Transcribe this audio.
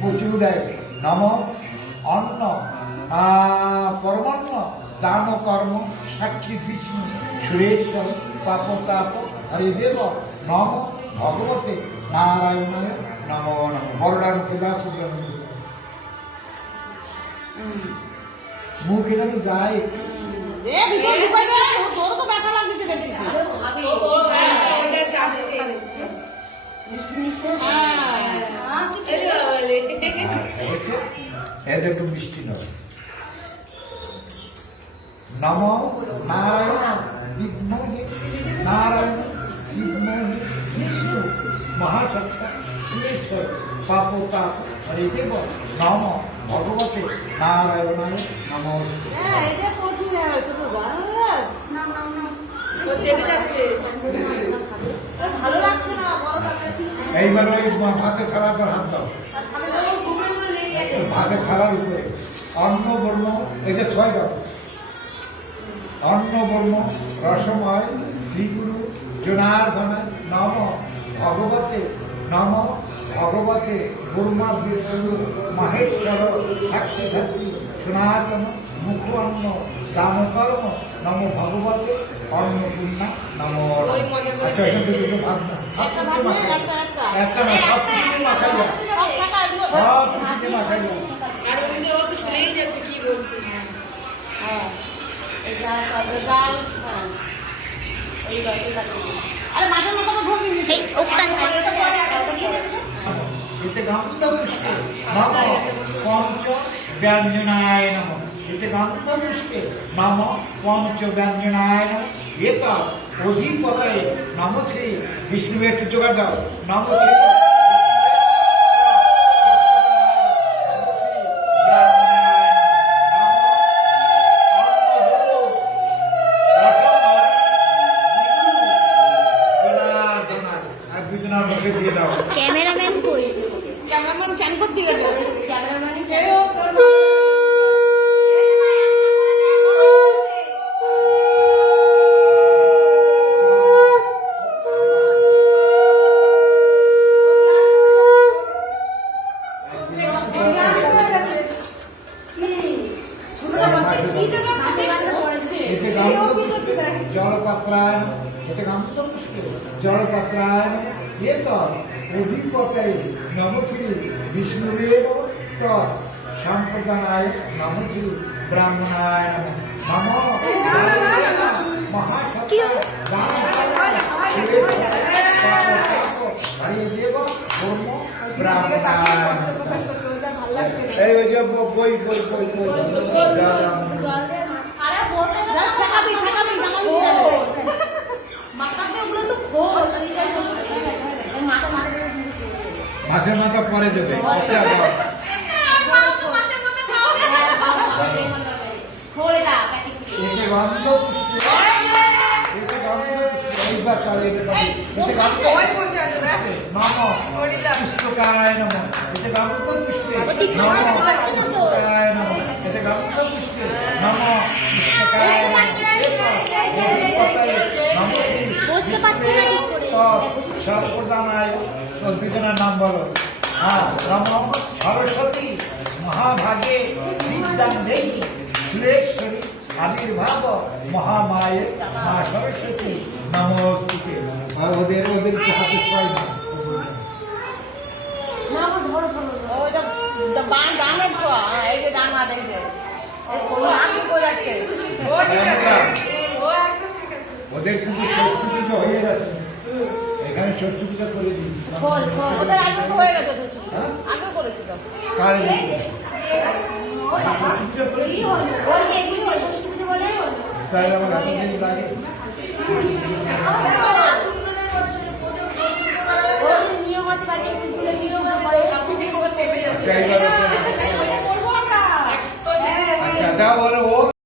প্রচুর দেয় নম অন্ন। আ, পরমান্ন। দান কর্ম সাক্ষী বিষ্ণু সুরেশ্বর পাপ তাপ হরে দেব নম ভগবতে নারায়ণায় নম নম। দাও সুন্দর মুখে যেন যায়। এ ভিতরে ঢুকে দে। ও তোর তো ব্যথা লাগছে দেখতেছি। এদের একটু মিষ্টি নয়। নম নারায়ণ বিঘ্নহে নারায়ণ বিঘ্নহে বিষ্ণু মহাসত্তা সুরেশ্বর পাপ তাপ হরে দেব নম ভগবতে নারায়ণায় নমস্তে হ্যাঁ এটা এইবার ওই থালার পর হাত দাও। ভাতে থালার উপরে। অন্ন বর্ণ এটা ছয় রকম। অন্ন বর্ণ রসময়, শ্রীগুরু, জনার্দন, নম, ভগবতে নম, ভগবতে গুরুমা বিষ্ণু মহেশ্বর থাকতে ধাত্রী সনাতন মুখ অন্ন দান কর্ম নম ভগবতে অন্নপূর্ণা নম আচ্ছা দুটো ভাগ না একটা না সব কিছু সব আর ও তো শুনেই যাচ্ছে কি বলছে। হ্যাঁ। হ্যাঁ। এইবার আরে মাথার মাথা তো ধরবি এই ওপটাচ্ছে এতে গন্ধ পুষ্পে পঞ্চ ব্যঞ্জনায় নম এতে গন্ধ নম পঞ্চ ব্যঞ্জনায় নম এত অধিপতয়ে নম শ্রী বিষ্ণু একটু জোগাড় দাও নম শ্রী আর দুজনের মুখে দিয়ে দাও ক্যামেরাম্যান কই? ক্যামেরাম্যান ফ্যান করতে গেল? ক্যামেরাম্যান জলপাত্রায়ণ এতে গন্ধ পুষ্পে জলপাত্রায়ণ এ তৎ অধিপতে নম শ্রী বিষ্ণুরেব তৎ সম্প্রদানায় নম শ্রী ব্রাহ্মণায় নম নম মহাসত্তা হরে দেব ব্রহ্ম ব্রাহ্মণায় এই ওই যে বই বই বই বই আরে বলতে যা ঠেকাবি দুজনের নাম বলো হ্যাঁ নম সরস্বতী মহাভাগে বিদ্যাং দেই সুরেশ্বরী আবির্ভাব মহামায়ে মা সরস্বতী নমস্তুতে ওদের ওদের হাতে ছয় ওদের কিন্তু ষষ্ঠী পুজো হয়ে গেছে এখানে ষষ্ঠী পুজো করে দিই তাই আমার এত দিন লাগে দাদা ও